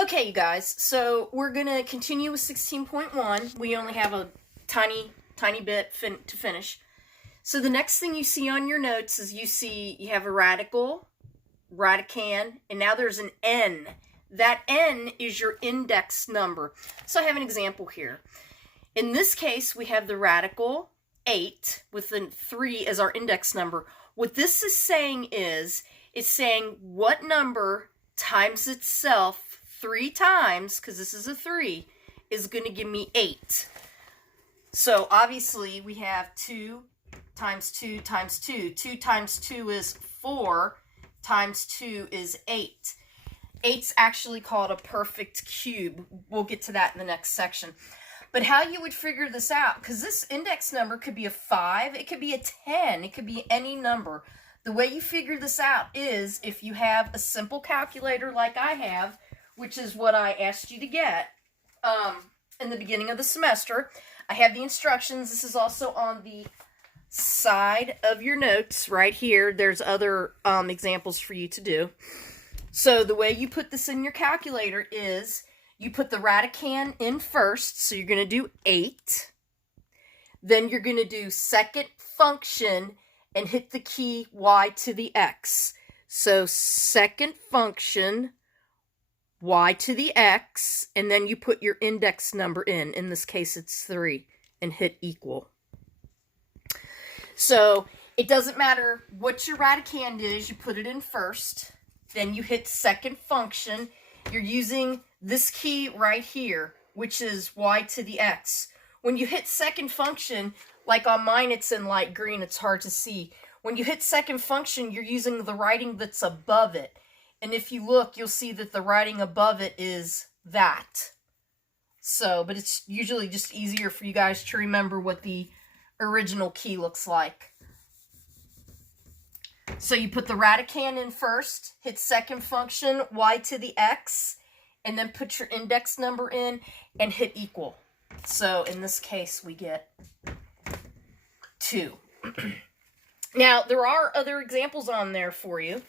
Okay, you guys, so we're going to continue with 16.1. We only have a tiny bit to finish. So the next thing you see on your notes is you have a radical, radicand, and now there's an N. That N is your index number. So I have an example here. In this case, we have the radical 8 with the 3 as our index number. What this is saying is, it's saying what number times itself 3 times, because this is a 3, is going to give me 8. So obviously we have 2 times 2 times 2. 2 times 2 is 4, times 2 is 8. 8's actually called a perfect cube. We'll get to that in the next section. But how you would figure this out, because this index number could be a 5, it could be a 10, it could be any number. The way you figure this out is if you have a simple calculator like I have, which is what I asked you to get in the beginning of the semester. I have the instructions. This is also on the side of your notes right here. There's other examples for you to do. So the way you put this in your calculator is you put the radicand in first. So you're going to do 8. Then you're going to do second function and hit the key y to the x. So second function y to the x, and then you put your index number in. In this case, it's 3, and hit equal. So it doesn't matter what your radicand is, you put it in first, then you hit second function. You're using this key right here, which is y to the x. When you hit second function, like on mine it's in light green, it's hard to see. When you hit second function, you're using the writing that's above it. And if you look, you'll see that the writing above it is that. So, but it's usually just easier for you guys to remember what the original key looks like. So you put the radicand in first, hit second function, y to the x, and then put your index number in and hit equal. So in this case, we get 2. Now, there are other examples on there for you.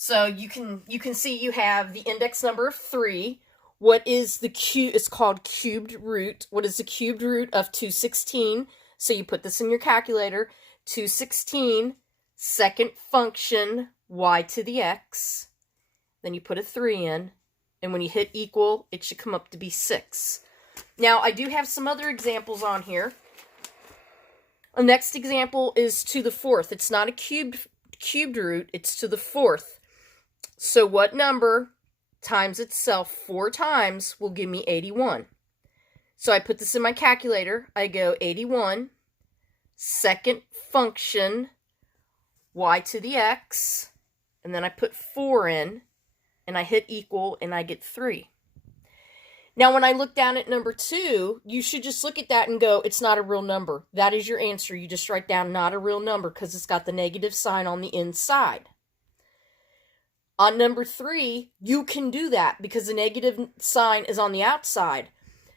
So you can see you have the index number of 3. What is the cube? It's called cubed root. What is the cubed root of 216? So you put this in your calculator. 216, second function, y to the x. Then you put a 3 in. And when you hit equal, it should come up to be 6. Now, I do have some other examples on here. The next example is to the 4th. It's not a cubed root. It's to the 4th. So what number times itself 4 times will give me 81? So I put this in my calculator. I go 81, second function, y to the x, and then I put 4 in, and I hit equal, and I get 3. Now, when I look down at number 2, you should just look at that and go, it's not a real number. That is your answer. You just write down not a real number because it's got the negative sign on the inside. On number 3, you can do that because the negative sign is on the outside.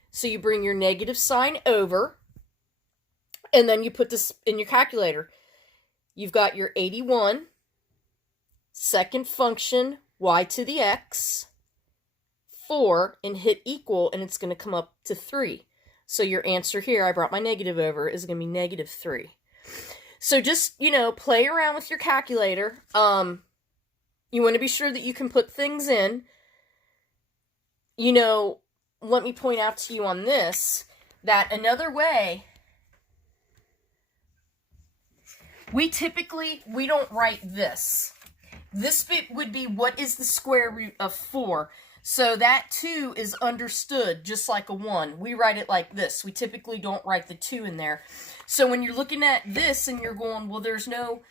So you bring your negative sign over, and then you put this in your calculator. You've got your 81, second function, y to the x, 4, and hit equal, and it's going to come up to 3. So your answer here, I brought my negative over, is going to be negative 3. So just, play around with your calculator. You want to be sure that you can put things in. Let me point out to you on this, that another way, we don't write this. This bit would be, what is the square root of 4? So that 2 is understood just like a 1. We write it like this. We typically don't write the 2 in there. So when you're looking at this and you're going, well, there's no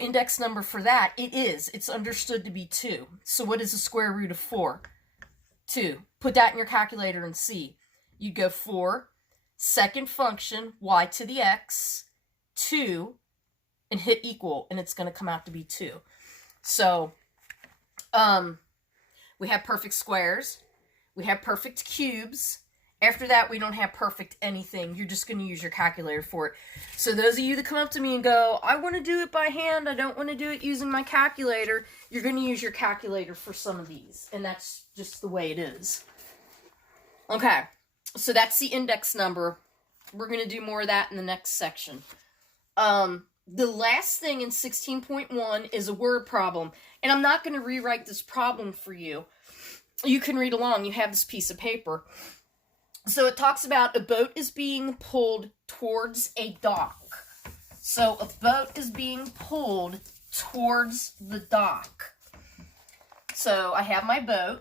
index number for that. It is. It's understood to be 2. So what is the square root of 4? 2. Put that in your calculator and see. You go 4, second function, y to the x, 2, and hit equal, and it's going to come out to be 2. So, we have perfect squares, we have perfect cubes, After that, we don't have perfect anything. You're just going to use your calculator for it. So those of you that come up to me and go, I want to do it by hand, I don't want to do it using my calculator, you're going to use your calculator for some of these. And that's just the way it is. Okay, so that's the index number. We're going to do more of that in the next section. The last thing in 16.1 is a word problem. And I'm not going to rewrite this problem for you. You can read along. You have this piece of paper. So it talks about a boat is being pulled towards a dock. So a boat is being pulled towards the dock. So I have my boat.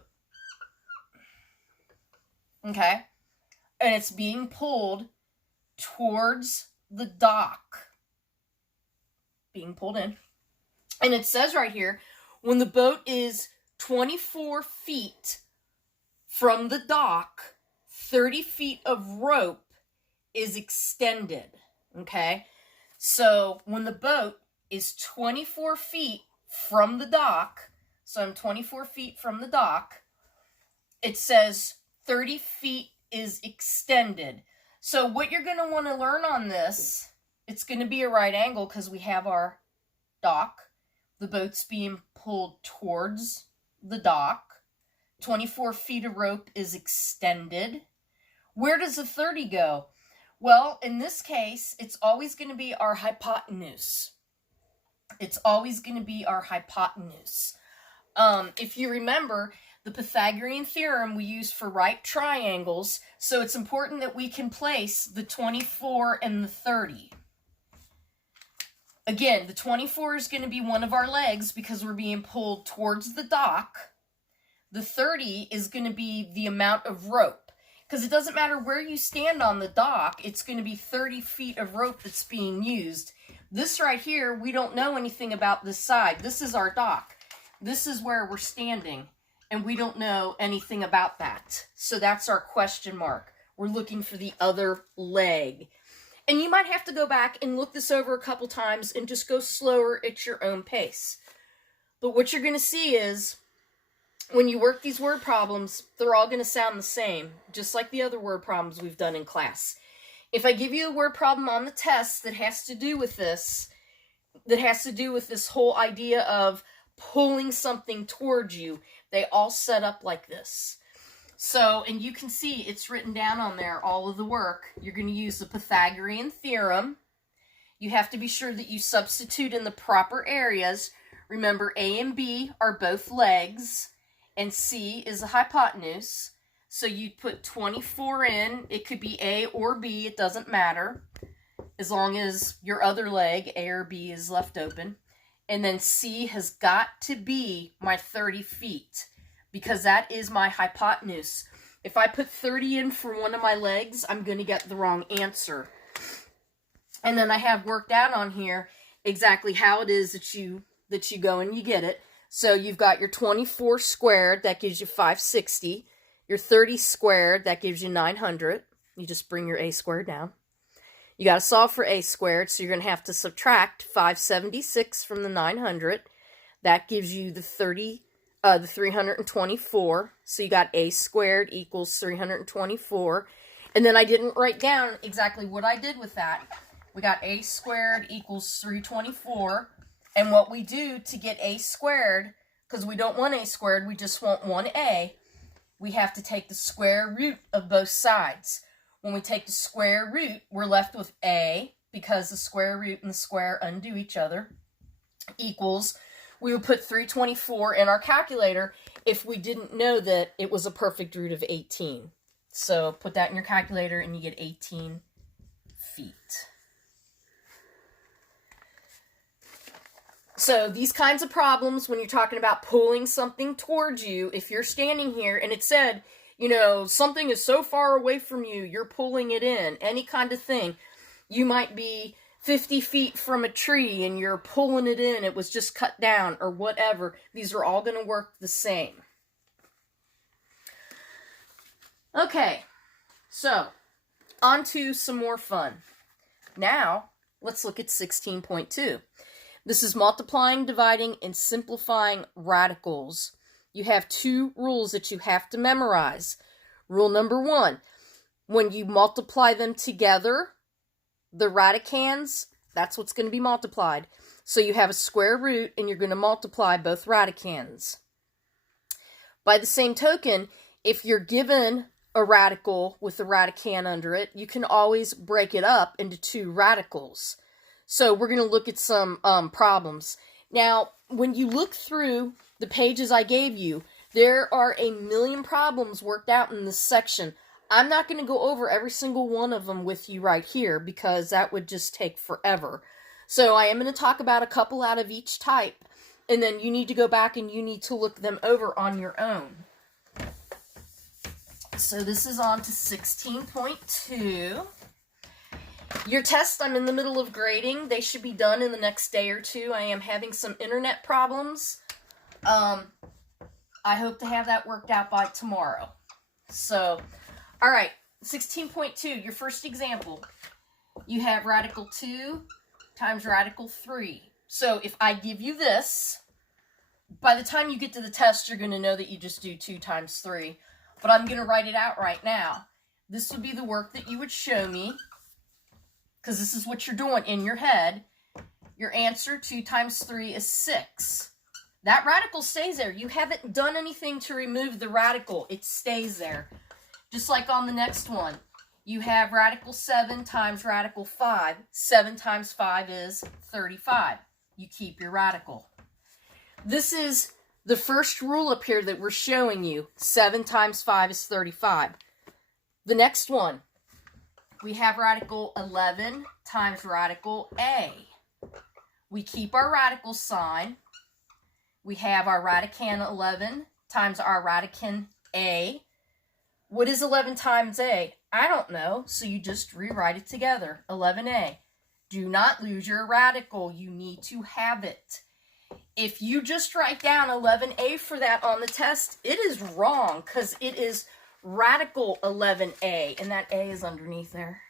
Okay. And it's being pulled towards the dock. Being pulled in. And it says right here, when the boat is 24 feet from the dock, 30 feet of rope is extended. Okay? So when the boat is 24 feet from the dock, so I'm 24 feet from the dock, it says 30 feet is extended. So what you're going to want to learn on this, it's going to be a right angle because we have our dock. The boat's being pulled towards the dock. 24 feet of rope is extended. Where does the 30 go? Well, in this case, it's always going to be our hypotenuse. It's always going to be our hypotenuse. If you remember, the Pythagorean theorem we use for right triangles, so it's important that we can place the 24 and the 30. Again, the 24 is going to be one of our legs because we're being pulled towards the dock. The 30 is going to be the amount of rope. Because it doesn't matter where you stand on the dock, it's going to be 30 feet of rope that's being used. This right here, we don't know anything about this side. This is our dock. This is where we're standing, and we don't know anything about that. So that's our question mark. We're looking for the other leg. And you might have to go back and look this over a couple times and just go slower at your own pace. But what you're going to see is, when you work these word problems, they're all going to sound the same, just like the other word problems we've done in class. If I give you a word problem on the test that has to do with this whole idea of pulling something towards you, they all set up like this. So, and you can see it's written down on there, all of the work. You're going to use the Pythagorean theorem. You have to be sure that you substitute in the proper areas. Remember, A and B are both legs, and C is a hypotenuse. So you'd put 24 in. It could be A or B. It doesn't matter. As long as your other leg, A or B, is left open. And then C has got to be my 30 feet. Because that is my hypotenuse. If I put 30 in for one of my legs, I'm going to get the wrong answer. And then I have worked out on here exactly how it is that you go and you get it. So you've got your 24 squared, that gives you 560. Your 30 squared, that gives you 900. You just bring your a squared down. You got to solve for a squared, so you're going to have to subtract 576 from the 900. That gives you the 324. So you got a squared equals 324. And then I didn't write down exactly what I did with that. We got a squared equals 324. And what we do to get a squared, because we don't want a squared, we just want 1a, we have to take the square root of both sides. When we take the square root, we're left with a, because the square root and the square undo each other, equals, we would put 324 in our calculator if we didn't know that it was a perfect root of 18. So put that in your calculator and you get 18 feet. So these kinds of problems, when you're talking about pulling something towards you, if you're standing here and it said, you know, something is so far away from you, you're pulling it in, any kind of thing. You might be 50 feet from a tree and you're pulling it in, it was just cut down, or whatever. These are all going to work the same. Okay, so on to some more fun. Now, let's look at 16.2. This is multiplying, dividing, and simplifying radicals. You have two rules that you have to memorize. Rule number 1, when you multiply them together, the radicands, that's what's going to be multiplied. So you have a square root, and you're going to multiply both radicands. By the same token, if you're given a radical with a radicand under it, you can always break it up into two radicals. So we're going to look at some problems. Now, when you look through the pages I gave you, there are a million problems worked out in this section. I'm not going to go over every single one of them with you right here because that would just take forever. So I am going to talk about a couple out of each type, and then you need to go back and you need to look them over on your own. So this is on to 16.2. Your tests, I'm in the middle of grading. They should be done in the next day or two. I am having some internet problems. I hope to have that worked out by tomorrow. So, all right, 16.2, your first example. You have radical 2 times radical 3. So if I give you this, by the time you get to the test, you're going to know that you just do 2 times 3. But I'm going to write it out right now. This would be the work that you would show me, because this is what you're doing in your head. Your answer, 2 times 3, is 6. That radical stays there. You haven't done anything to remove the radical. It stays there. Just like on the next one. You have radical 7 times radical 5. 7 times 5 is 35. You keep your radical. This is the first rule up here that we're showing you. 7 times 5 is 35. The next one. We have radical 11 times radical A. We keep our radical sign. We have our radicand 11 times our radicand A. What is 11 times A? I don't know, so you just rewrite it together. 11A. Do not lose your radical. You need to have it. If you just write down 11A for that on the test, it is wrong because it is radical 11A, and that A is underneath there.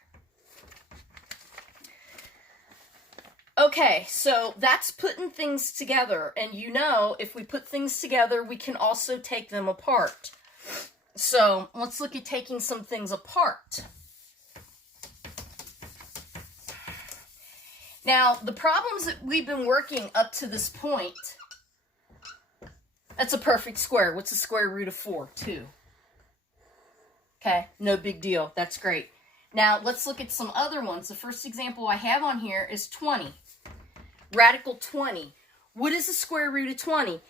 Okay, so that's putting things together, and you know, if we put things together, we can also take them apart. So let's look at taking some things apart. Now, the problems that we've been working up to this point, that's a perfect square. What's the square root of 4? 2. Okay, no big deal. That's great. Now, let's look at some other ones. The first example I have on here is 20. Radical 20. What is the square root of 20?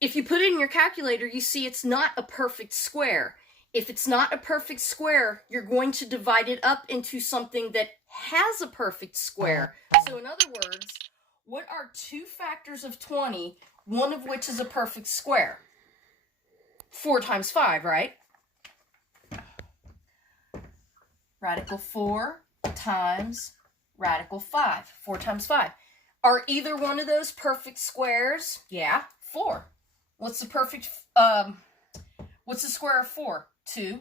If you put it in your calculator, you see it's not a perfect square. If it's not a perfect square, you're going to divide it up into something that has a perfect square. So in other words, what are 2 factors of 20, one of which is a perfect square? 4 times 5, right? Radical 4 times radical 5. 4 times 5. Are either one of those perfect squares? Yeah, 4. What's the perfect, what's the square of 4? 2.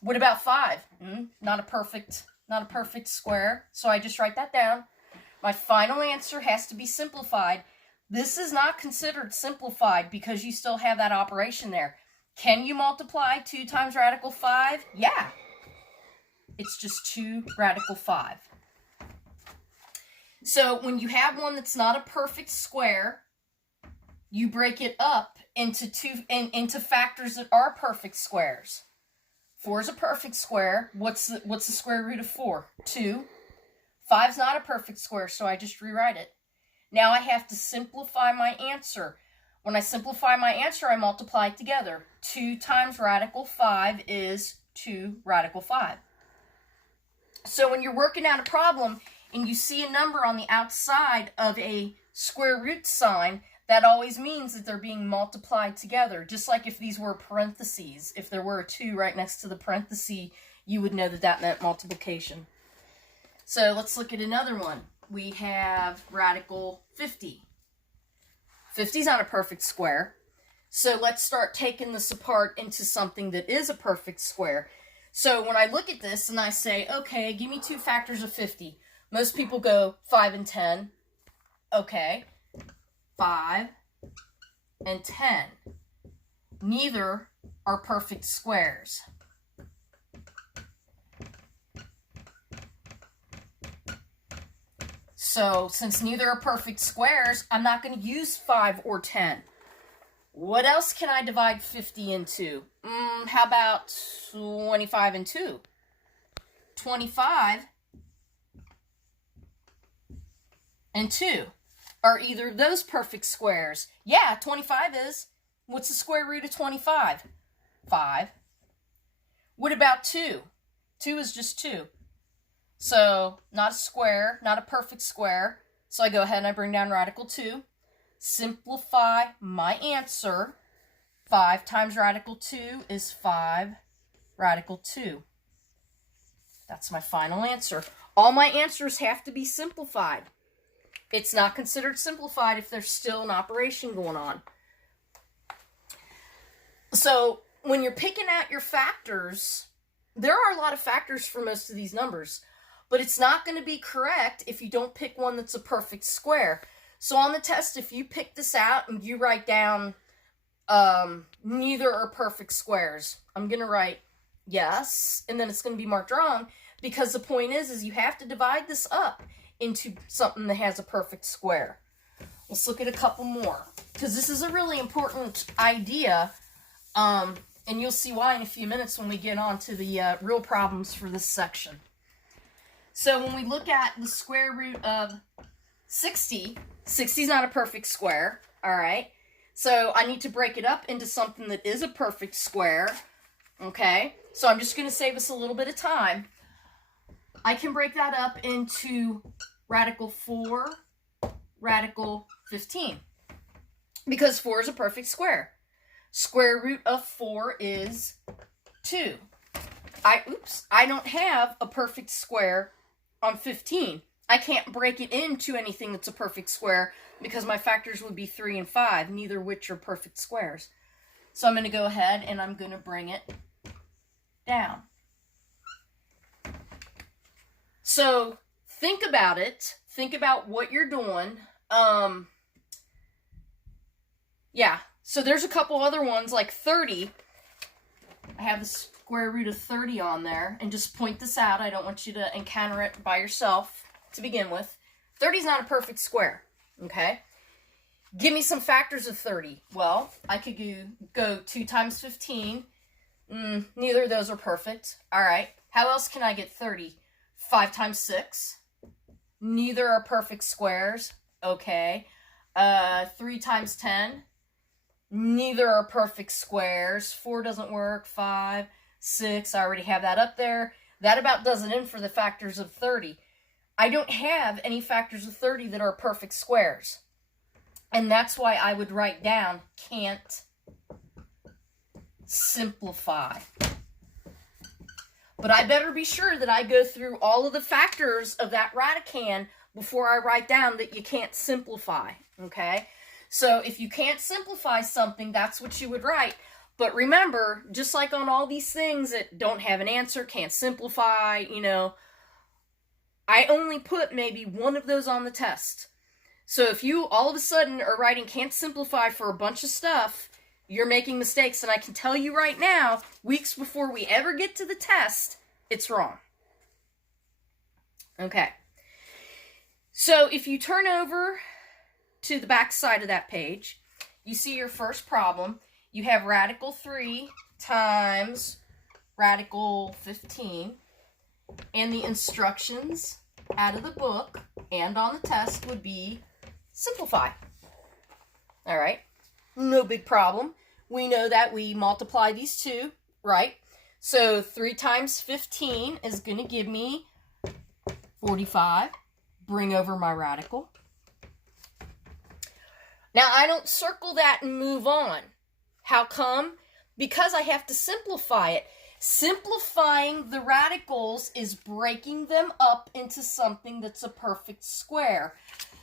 What about 5? Not a perfect square. So I just write that down. My final answer has to be simplified. This is not considered simplified because you still have that operation there. Can you multiply 2 times radical 5? Yeah. It's just 2 radical 5. So when you have one that's not a perfect square, you break it up into into factors that are perfect squares. 4 is a perfect square. What's the square root of 4? 2. 5 is not a perfect square, so I just rewrite it. Now I have to simplify my answer. When I simplify my answer, I multiply it together. 2 times radical 5 is 2 radical 5. So when you're working out a problem and you see a number on the outside of a square root sign, that always means that they're being multiplied together. Just like if these were parentheses. If there were a 2 right next to the parenthesis, you would know that that meant multiplication. So let's look at another one. We have radical 50. 50 is not a perfect square. So let's start taking this apart into something that is a perfect square. So when I look at this and I say, okay, give me 2 factors of 50. Most people go 5 and 10. Okay. 5 and 10. Neither are perfect squares. So since neither are perfect squares, I'm not going to use 5 or 10. What else can I divide 50 into? How about 25 and 2? 25 and 2. Are either of those perfect squares? Yeah, 25 is. What's the square root of 25? 5. What about 2? 2 is just 2. So, not a square, not a perfect square. So I go ahead and I bring down radical 2. Simplify my answer. 5 times radical 2 is 5 radical 2. That's my final answer. All my answers have to be simplified. It's not considered simplified if there's still an operation going on. So, when you're picking out your factors, there are a lot of factors for most of these numbers. But it's not going to be correct if you don't pick one that's a perfect square. So on the test, if you pick this out and you write down neither are perfect squares, I'm going to write yes, and then it's going to be marked wrong, because the point is you have to divide this up into something that has a perfect square. Let's look at a couple more, because this is a really important idea, and you'll see why in a few minutes when we get on to the real problems for this section. So when we look at the square root of 60, 60 is not a perfect square, all right? So I need to break it up into something that is a perfect square, okay? So I'm just going to save us a little bit of time. I can break that up into radical 4, radical 15, because 4 is a perfect square. Square root of 4 is 2. I don't have a perfect square on 15. I can't break it into anything that's a perfect square because my factors would be 3 and 5, neither of which are perfect squares. So I'm going to go ahead and I'm going to bring it down. So think about it. Think about what you're doing. Yeah, so there's a couple other ones like 30. I have the square root of 30 on there, and just point this out. I don't want you to encounter it by yourself to begin with. 30 is not a perfect square, okay? Give me some factors of 30. Well, I could go 2 times 15. Neither of those are perfect. All right. How else can I get 30? 5 times 6. Neither are perfect squares. Okay. 3 times 10. Neither are perfect squares. 4 doesn't work. 5, 6. I already have that up there. That about does it in for the factors of 30. I don't have any factors of 30 that are perfect squares. And that's why I would write down can't simplify. But I better be sure that I go through all of the factors of that radicand before I write down that you can't simplify, okay? So if you can't simplify something, that's what you would write. But remember, just like on all these things that don't have an answer, can't simplify, you know, I only put maybe one of those on the test. So if you all of a sudden are writing can't simplify for a bunch of stuff, you're making mistakes. And I can tell you right now, weeks before we ever get to the test, it's wrong. Okay. So if you turn over to the back side of that page, you see your first problem. You have radical 3 times radical 15. And the instructions out of the book and on the test would be simplify. All right. No big problem. We know that we multiply these two, right? So 3 times 15 is going to give me 45. Bring over my radical. Now, I don't circle that and move on. How come? Because I have to simplify it. Simplifying the radicals is breaking them up into something that's a perfect square.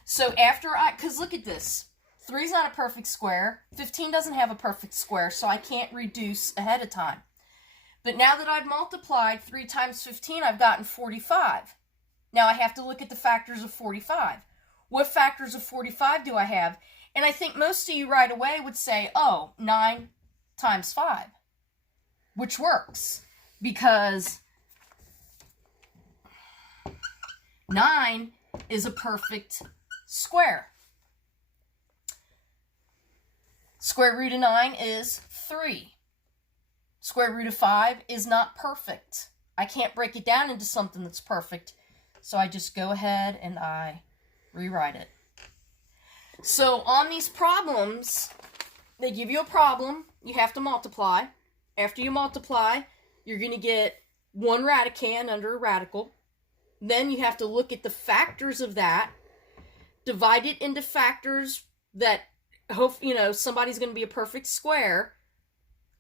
So after because look at this. 3 is not a perfect square. 15 doesn't have a perfect square, so I can't reduce ahead of time. But now that I've multiplied 3 times 15, I've gotten 45. Now I have to look at the factors of 45. What factors of 45 do I have? And I think most of you right away would say, oh, 9 times 5. which works because 9 is a perfect square. Square root of 9 is 3. Square root of 5 is not perfect. I can't break it down into something that's perfect, so I just go ahead and I rewrite it. So on these problems, they give you a problem, you have to multiply. After you multiply, you're going to get one radicand under a radical. Then you have to look at the factors of that, divide it into factors that somebody's going to be a perfect square.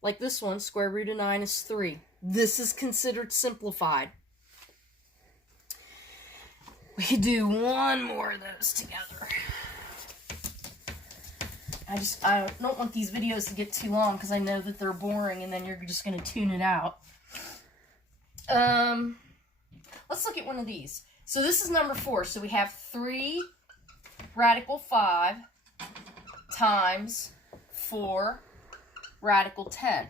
Like this one, square root of 9 is 3. This is considered simplified. We could do one more of those together. I don't want these videos to get too long because I know that they're boring and then you're just going to tune it out. Let's look at one of these. So this is number 4. So we have 3 radical 5 times 4 radical 10.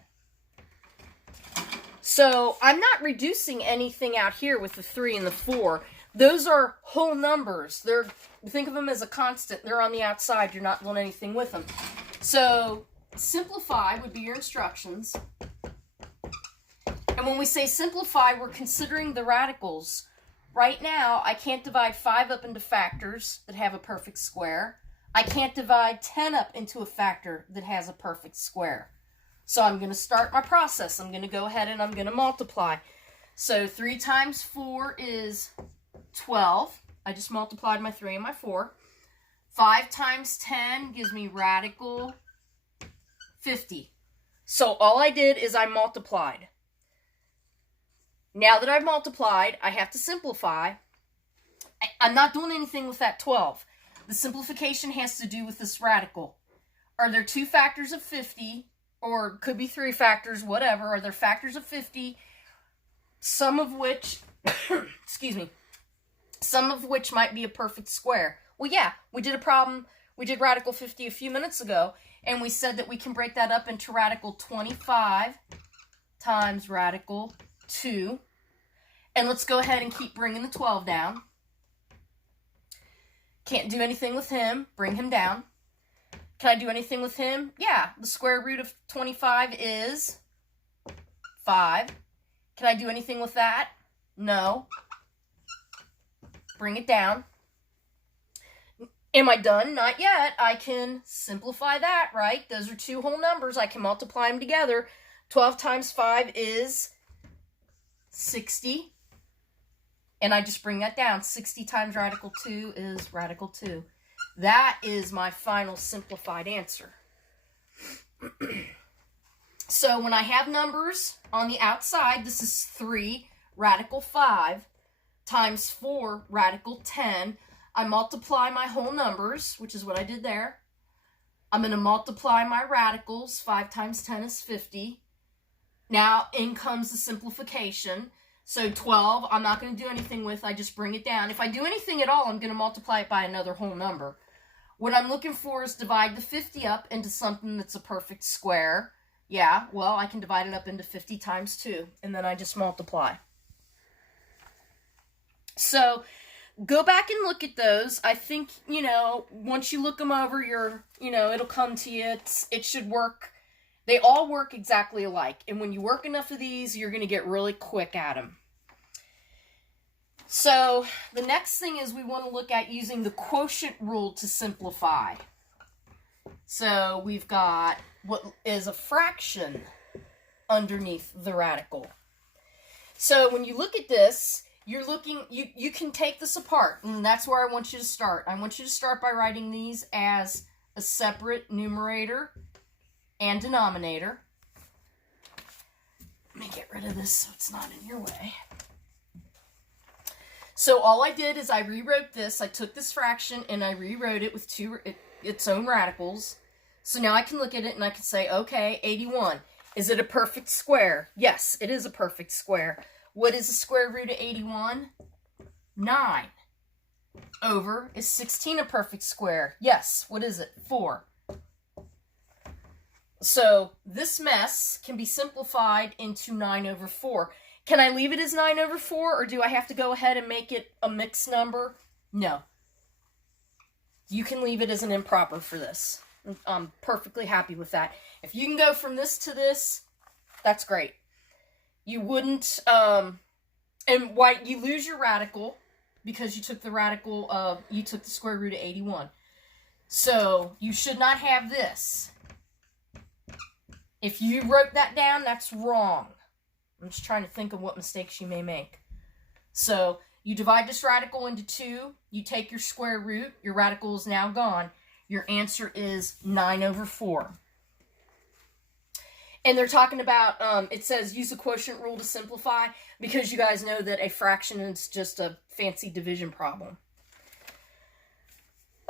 So I'm not reducing anything out here with the 3 and the 4. Those are whole numbers. Think of them as a constant. They're on the outside. You're not doing anything with them. So simplify would be your instructions. And when we say simplify, we're considering the radicals. Right now, I can't divide 5 up into factors that have a perfect square. I can't divide 10 up into a factor that has a perfect square. So I'm going to start my process. I'm going to go ahead and I'm going to multiply. So 3 times 4 is 12. I just multiplied my 3 and my 4. 5 times 10 gives me radical 50. So all I did is I multiplied. Now that I've multiplied, I have to simplify. I'm not doing anything with that 12. The simplification has to do with this radical. Are there 2 factors of 50? Or could be 3 factors, whatever. Are there factors of 50? Some of which, excuse me, some of which might be a perfect square. Well, yeah, we did a problem. We did radical 50 a few minutes ago, and we said that we can break that up into radical 25 times radical 2. And let's go ahead and keep bringing the 12 down. Can't do anything with him. Bring him down. Can I do anything with him? Yeah, the square root of 25 is 5. Can I do anything with that? No. Bring it down. Am I done? Not yet. I can simplify that, right? Those are 2 whole numbers. I can multiply them together. 12 times 5 is 60. And I just bring that down. 60 times radical 2 is radical 2. That is my final simplified answer. So when I have numbers on the outside, this is 3 radical 5 times 4 radical 10. I multiply my whole numbers, which is what I did there. I'm going to multiply my radicals. 5 times 10 is 50. Now in comes the simplification. So 12, I'm not going to do anything with. I just bring it down. If I do anything at all, I'm going to multiply it by another whole number. What I'm looking for is divide the 50 up into something that's a perfect square. Yeah, well, I can divide it up into 50 times 2, and then I just multiply. So go back and look at those. I think, once you look them over, it'll come to you. It should work. They all work exactly alike. And when you work enough of these, you're going to get really quick at them. So the next thing is we want to look at using the quotient rule to simplify. So we've got what is a fraction underneath the radical. So when you look at this, you're looking, you can take this apart, and that's where I want you to start. I want you to start by writing these as a separate numerator and denominator. Let me get rid of this so it's not in your way. So all I did is I rewrote this. I took this fraction and I rewrote it with its own radicals. So now I can look at it and I can say, okay, 81. Is it a perfect square? Yes, it is a perfect square. What is the square root of 81? 9. Over, is 16 a perfect square? Yes. What is it? 4. So this mess can be simplified into 9 over 4. Can I leave it as 9 over 4, or do I have to go ahead and make it a mixed number? No. You can leave it as an improper for this. I'm perfectly happy with that. If you can go from this to this, that's great. You wouldn't, and why you lose your radical because you took the radical of, you took the square root of 81. So you should not have this. If you wrote that down, that's wrong. I'm just trying to think of what mistakes you may make. So you divide this radical into 2. You take your square root. Your radical is now gone. Your answer is 9 over 4. And they're talking about, it says use the quotient rule to simplify, because you guys know that a fraction is just a fancy division problem.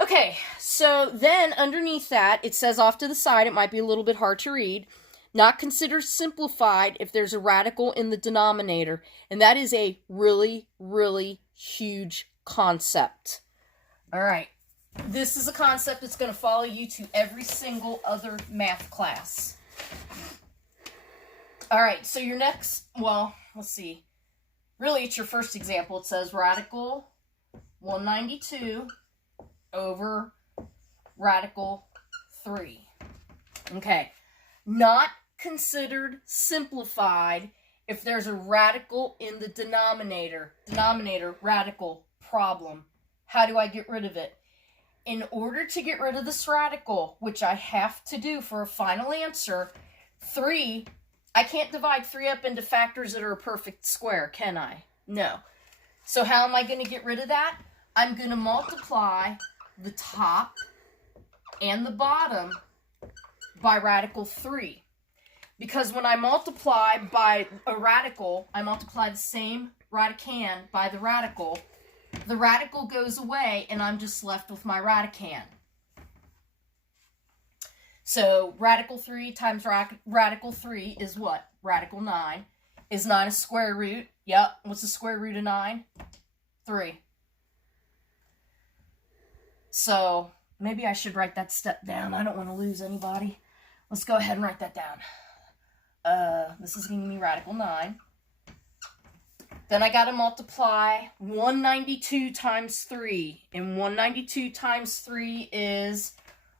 Okay, so then underneath that, it says off to the side, it might be a little bit hard to read, not considered simplified if there's a radical in the denominator. And that is a really, really huge concept. All right, this is a concept that's going to follow you to every single other math class. All right, so your next, well, let's see. Really, it's your first example. It says radical 192 over radical 3. Okay, not considered simplified if there's a radical in the denominator. Denominator, radical, problem. How do I get rid of it? In order to get rid of this radical, which I have to do for a final answer, 3, I can't divide 3 up into factors that are a perfect square, can I? No. So how am I going to get rid of that? I'm going to multiply the top and the bottom by radical 3. Because when I multiply by a radical, I multiply the same radicand by the radical. The radical goes away, and I'm just left with my radicand. So radical 3 times radical 3 is what? Radical 9. Is 9 a square root? Yep. What's the square root of 9? 3. So maybe I should write that step down. I don't want to lose anybody. Let's go ahead and write that down. This is going to be radical 9. Then I got to multiply 192 times 3. And 192 times 3 is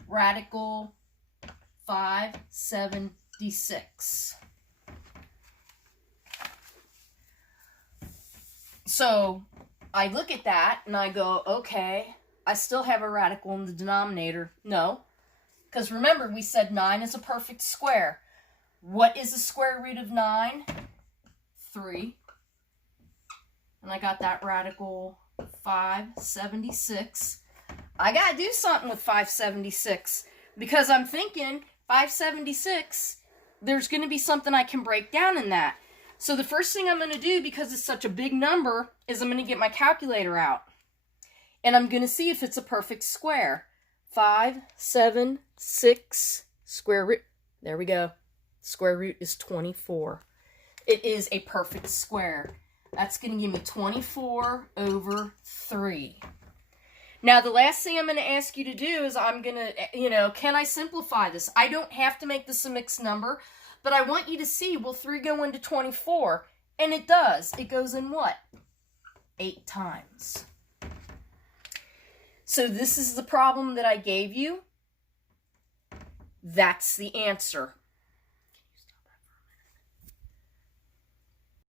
radical 576. So I look at that and I go, okay, I still have a radical in the denominator. No, because remember we said 9 is a perfect square. What is the square root of 9? 3. And I got that radical 576. I got to do something with 576 because I'm thinking 576, there's going to be something I can break down in that. So the first thing I'm going to do, because it's such a big number, is I'm going to get my calculator out. And I'm going to see if it's a perfect square. 576 square root. There we go. Square root is 24. It is a perfect square. That's going to give me 24 over 3. Now, the last thing I'm going to ask you to do is I'm going to, can I simplify this? I don't have to make this a mixed number, but I want you to see, will 3 go into 24? And it does. It goes in what? 8 times. So this is the problem that I gave you. That's the answer.